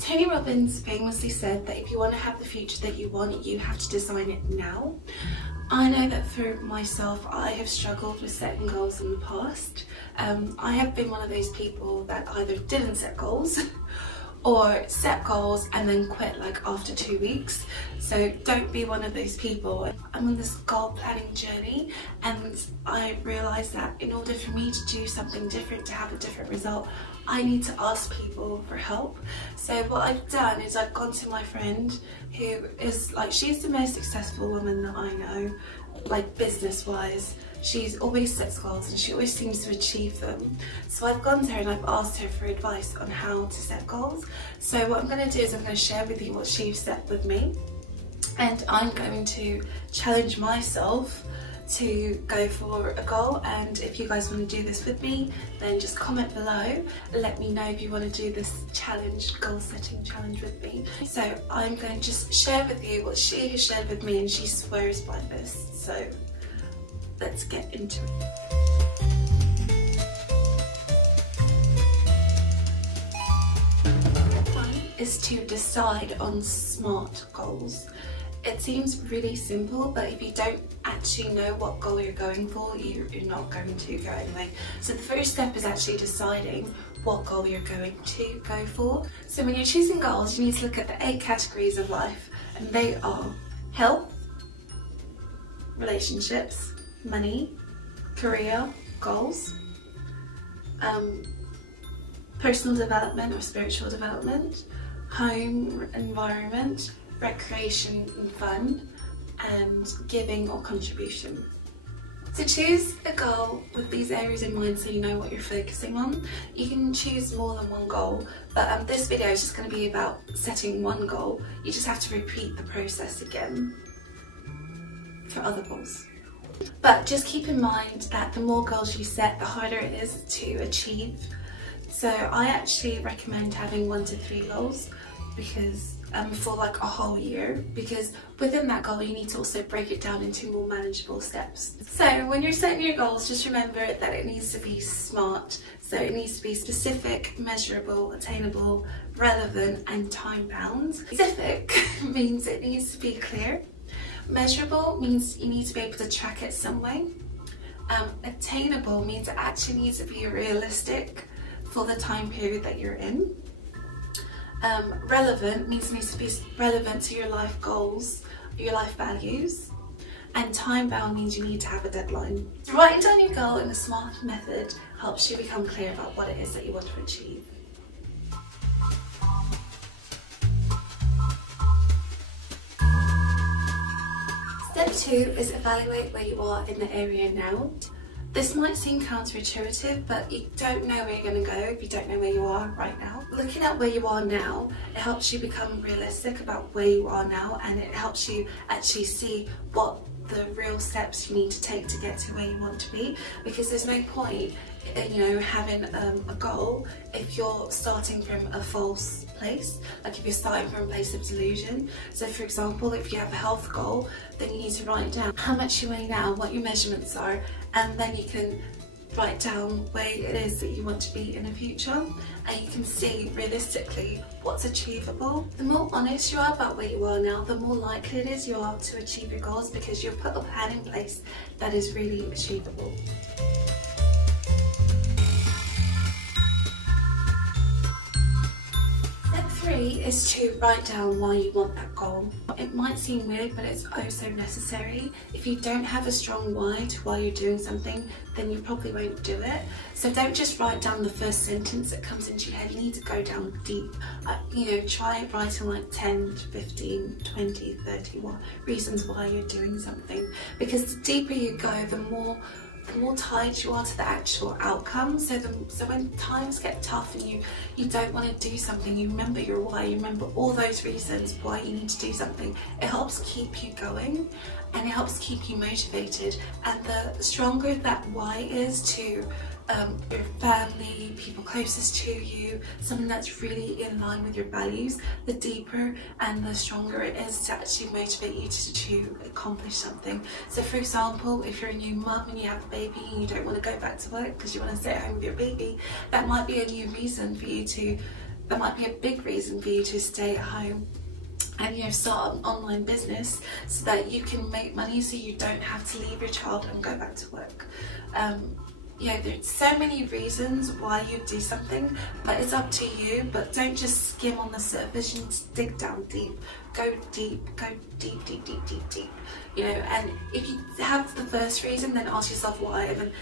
Tony Robbins famously said that if you want to have the future that you want, you have to design it now. I know that for myself, I have struggled with setting goals in the past. I have been one of those people that either didn't set goals or set goals and then quit like after 2 weeks. So don't be one of those people. I'm on this goal planning journey, and I realised that in order for me to do something different, to have a different result, I need to ask people for help. So what I've done is I've gone to my friend who is like, she's the most successful woman that I know, like business wise. She's always sets goals and she always seems to achieve them. So I've gone to her and I've asked her for advice on how to set goals. So what I'm going to do is I'm going to share with you what she's set with me, and I'm going to challenge myself to go for a goal. And if you guys want to do this with me, then just comment below, let me know if you want to do this challenge, goal setting challenge with me. So I'm going to just share with you what she has shared with me, and she swears by this. So let's get into it. One is to decide on SMART goals. It seems really simple, but if you don't actually know what goal you're going for, you're not going to go anyway. So the first step is actually deciding what goal you're going to go for. So when you're choosing goals, you need to look at the 8 categories of life, and they are health, relationships, money, career, goals, personal development or spiritual development, home environment, recreation and fun, and giving or contribution. So choose a goal with these areas in mind so you know what you're focusing on. You can choose more than one goal, but this video is just going to be about setting one goal. You just have to repeat the process again for other goals. But just keep in mind that the more goals you set, the harder it is to achieve. So I actually recommend having 1 to 3 goals, because for like a whole year, because within that goal you need to also break it down into more manageable steps. So when you're setting your goals, just remember that it needs to be SMART. So it needs to be specific, measurable, attainable, relevant, and time bound. Specific means it needs to be clear. Measurable means you need to be able to track it some way. Attainable means it actually needs to be realistic for the time period that you're in. Relevant means it needs to be relevant to your life goals, your life values. And time bound means you need to have a deadline. Writing down your goal in a SMART method helps you become clear about what it is that you want to achieve. Step 2 is evaluate where you are in the area now. This might seem counterintuitive, but you don't know where you're going to go if you don't know where you are right now. Looking at where you are now, it helps you become realistic about where you are now, and it helps you actually see what the real steps you need to take to get to where you want to be, because there's no point having a goal if you're starting from a false place, like if you're starting from a place of delusion. So for example, if you have a health goal, then you need to write down how much you weigh now, what your measurements are, and then you can write down where it is that you want to be in the future, and you can see realistically what's achievable. The more honest you are about where you are now, the more likely it is you are to achieve your goals, because you've put a plan in place that is really achievable. Step 3 is to write down why you want that goal. It might seem weird, but it's oh so necessary. If you don't have a strong why to why you're doing something, then you probably won't do it. So don't just write down the first sentence that comes into your head. You need to go down deep. Try writing like 10, 15, 20, 30 reasons why you're doing something. Because the deeper you go, the more tied you are to the actual outcome. So when times get tough and you don't want to do something, you remember your why, you remember all those reasons why you need to do something. It helps keep you going, and it helps keep you motivated. And the stronger that why is to your family, people closest to you, something that's really in line with your values, the deeper and the stronger it is to actually motivate you to accomplish something. So for example, if you're a new mum and you have a baby and you don't want to go back to work because you want to stay at home with your baby, that might be a new reason for you to that might be a big reason for you to stay at home and, you know, start an online business so that you can make money, so you don't have to leave your child and go back to work. You know, there's so many reasons why you do something, but it's up to you. But don't just skim on the surface, you need to dig down deep. Go deep, deep, deep, deep, deep. You know, and if you have the first reason, then ask yourself why, and then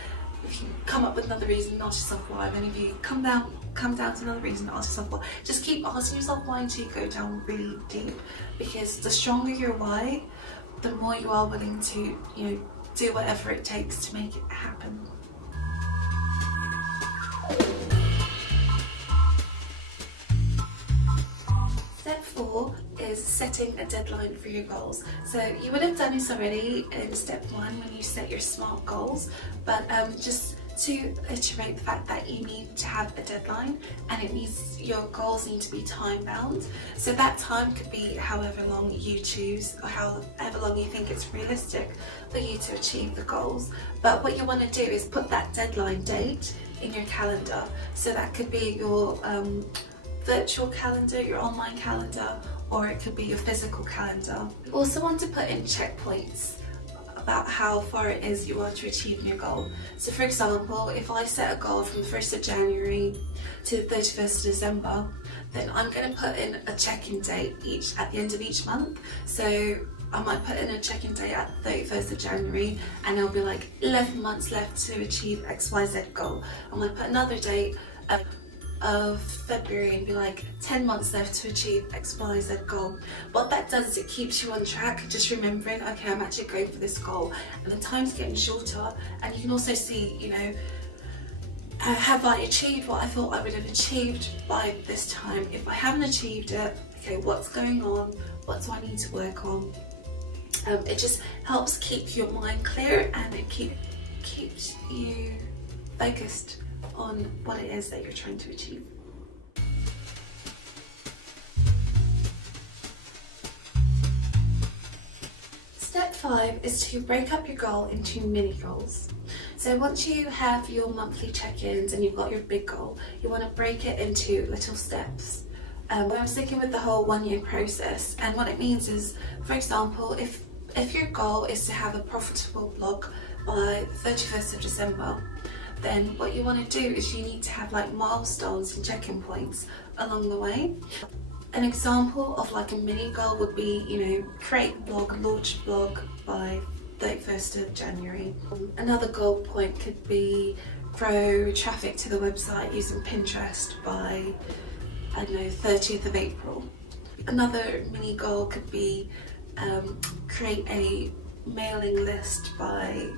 if you come up with another reason, ask yourself why, and then if you come down to another reason, ask yourself why. Just keep asking yourself why until you go down really deep, because the stronger your why, the more you are willing to, you know, do whatever it takes to make it happen. Step 4 is setting a deadline for your goals. So you would have done this already in step 1 when you set your SMART goals, but just to iterate the fact that you need to have a deadline, and it needs, your goals need to be time bound. So that time could be however long you choose, or however long you think it's realistic for you to achieve the goals. But what you want to do is put that deadline date in your calendar. So that could be your virtual calendar, your online calendar, or it could be your physical calendar. You also want to put in checkpoints about how far it is you are to achieving your goal. So for example, if I set a goal from the 1st of January to the 31st of December, then I'm going to put in a check-in date at the end of each month. So I might put in a check-in date at the 31st of January, and it'll be like 11 months left to achieve XYZ goal. I might put another date of February and be like 10 months left to achieve XYZ goal. What that does is it keeps you on track, just remembering, okay, I'm actually going for this goal, and the time's getting shorter, and you can also see, you know, have I achieved what I thought I would have achieved by this time? If I haven't achieved it, okay, what's going on? What do I need to work on? It just helps keep your mind clear, and it keeps you focused on what it is that you're trying to achieve. Step 5 is to break up your goal into mini goals. So once you have your monthly check-ins and you've got your big goal, you want to break it into little steps. I'm sticking with the whole 1-year process, and what it means is, for example, if your goal is to have a profitable blog by the 31st of December, then what you want to do is you need to have like milestones and check-in points along the way. An example of like a mini goal would be, you know, create a blog, launch a blog by 31st of January. Another goal point could be grow traffic to the website using Pinterest by, I don't know, 30th of April. Another mini goal could be create a mailing list by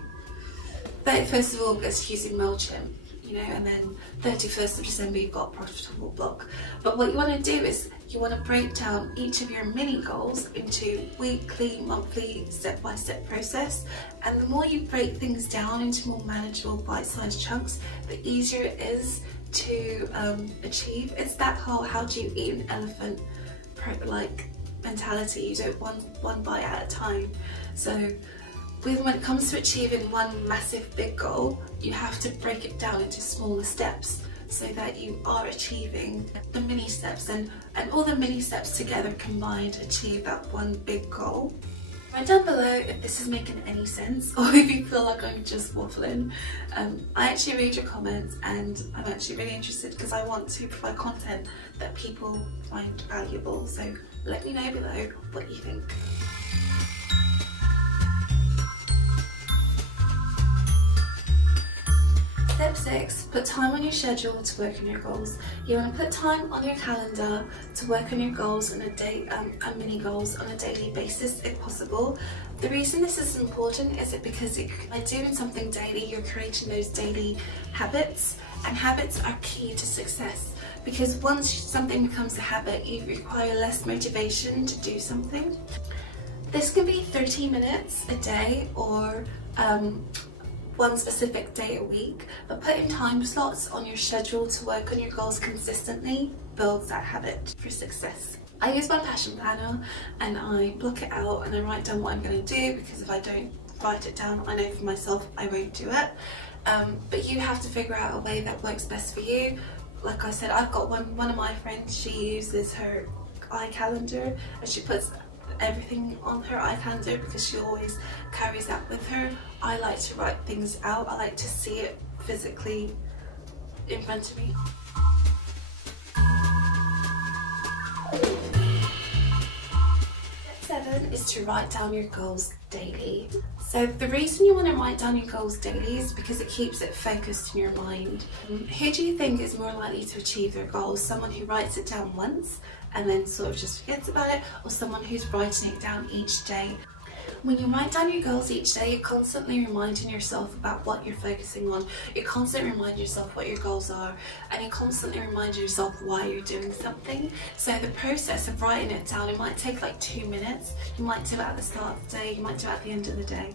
31st of August using MailChimp, you know, and then 31st of December you've got a profitable blog. But what you want to do is you want to break down each of your mini goals into weekly, monthly, step-by-step process, and the more you break things down into more manageable bite-sized chunks, the easier it is to achieve. It's that whole how do you eat an elephant like mentality. You do it one bite at a time. So when it comes to achieving one massive big goal, you have to break it down into smaller steps so that you are achieving the mini steps, and all the mini steps together combined achieve that one big goal. Write down below if this is making any sense, or if you feel like I'm just waffling. I actually read your comments, and I'm actually really interested because I want to provide content that people find valuable. So let me know below what you think. Step 6, put time on your schedule to work on your goals. You want to put time on your calendar to work on your goals and mini goals on a daily basis if possible. The reason this is important is because by doing something daily, you're creating those daily habits, and habits are key to success, because once something becomes a habit, you require less motivation to do something. This can be 30 minutes a day, or one specific day a week, but putting time slots on your schedule to work on your goals consistently builds that habit for success. I use my passion planner, and I block it out and I write down what I'm going to do, because if I don't write it down, I know for myself I won't do it. But you have to figure out a way that works best for you. like I said, I've got one of my friends, she uses her iCalendar and she puts everything on her iCalendar because she always carries that with her. I like to write things out. I like to see it physically in front of me. Step 7 is to write down your goals daily. So the reason you want to write down your goals daily is because it keeps it focused in your mind. Who do you think is more likely to achieve their goals? Someone who writes it down once and then sort of just forgets about it, or someone who's writing it down each day? When you write down your goals each day, you're constantly reminding yourself about what you're focusing on. You're constantly reminding yourself what your goals are, and you're constantly reminding yourself why you're doing something. So the process of writing it down, it might take like 2 minutes. You might do it at the start of the day, you might do it at the end of the day.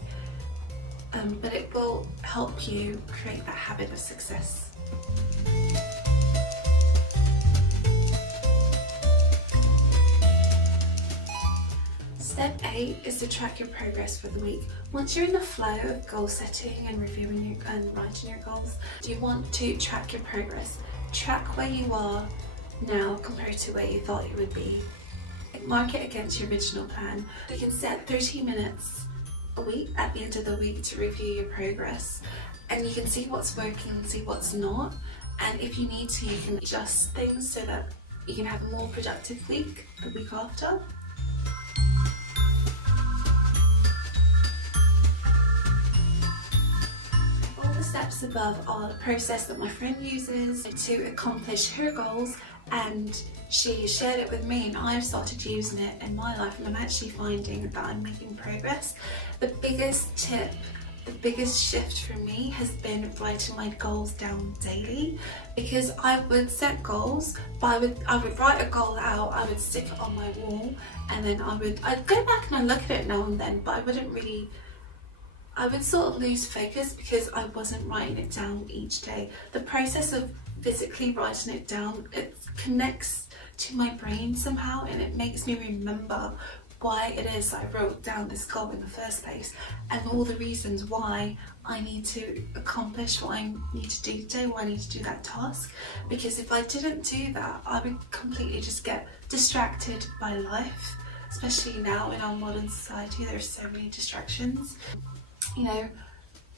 But it will help you create that habit of success. Step 8 is to track your progress for the week. Once you're in the flow of goal setting and reviewing and writing your goals, you want to track your progress. Track where you are now compared to where you thought you would be. Mark it against your original plan. You can set 30 minutes a week at the end of the week to review your progress, and you can see what's working and see what's not, and if you need to, you can adjust things so that you can have a more productive week the week after. All the steps above are the process that my friend uses to accomplish her goals, and she shared it with me and I've started using it in my life, and I'm actually finding that I'm making progress. The biggest tip, the biggest shift for me has been writing my goals down daily, because I would set goals, but I would write a goal out, I would stick it on my wall, and then I'd go back and I'd look at it now and then, but I would sort of lose focus because I wasn't writing it down each day. The process of physically writing it down, it connects to my brain somehow, and it makes me remember why it is I wrote down this goal in the first place, and all the reasons why I need to accomplish what I need to do today, why I need to do that task. Because if I didn't do that, I would completely just get distracted by life, especially now in our modern society. There's so many distractions. You know,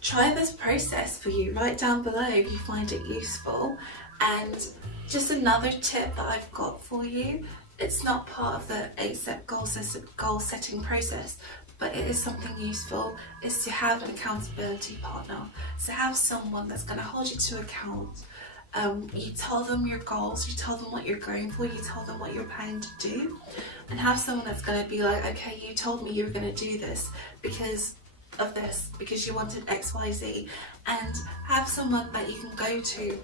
try this process for you. Write down below if you find it useful. And just another tip that I've got for you, it's not part of the 8-step goal setting process, but it is something useful, is to have an accountability partner. So have someone that's going to hold you to account. You tell them your goals, you tell them what you're going for, you tell them what you're planning to do, and have someone that's going to be like, okay, you told me you were going to do this because of this, because you wanted XYZ, and have someone that you can go to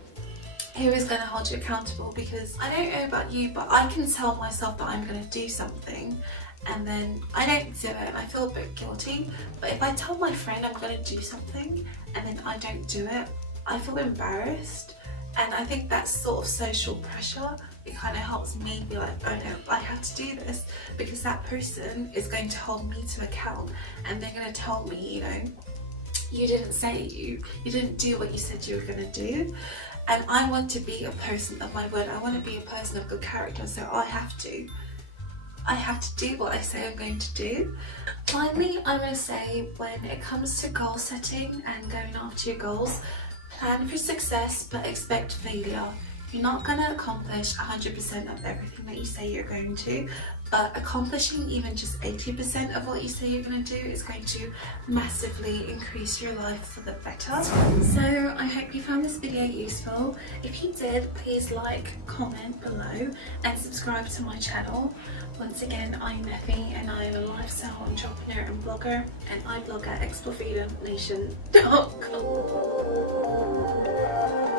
who is going to hold you accountable. Because I don't know about you, but I can tell myself that I'm going to do something and then I don't do it and I feel a bit guilty. But if I tell my friend I'm going to do something and then I don't do it, I feel embarrassed, and I think that's sort of social pressure. It kind of helps me be like, oh no, I have to do this because that person is going to hold me to account, and they're going to tell me, you know, you didn't say you didn't do what you said you were going to do. And I want to be a person of my word. I want to be a person of good character, so I have to do what I say I'm going to do. Finally, I'm going to say, when it comes to goal setting and going after your goals, plan for success but expect failure. You're not going to accomplish 100% of everything that you say you're going to, but accomplishing even just 80% of what you say you're going to do is going to massively increase your life for the better. So I hope you found this video useful. If you did, please like, comment below and subscribe to my channel. Once again, I'm Neffy and I am a lifestyle entrepreneur and blogger, and I blog at explorefreedomnation.com.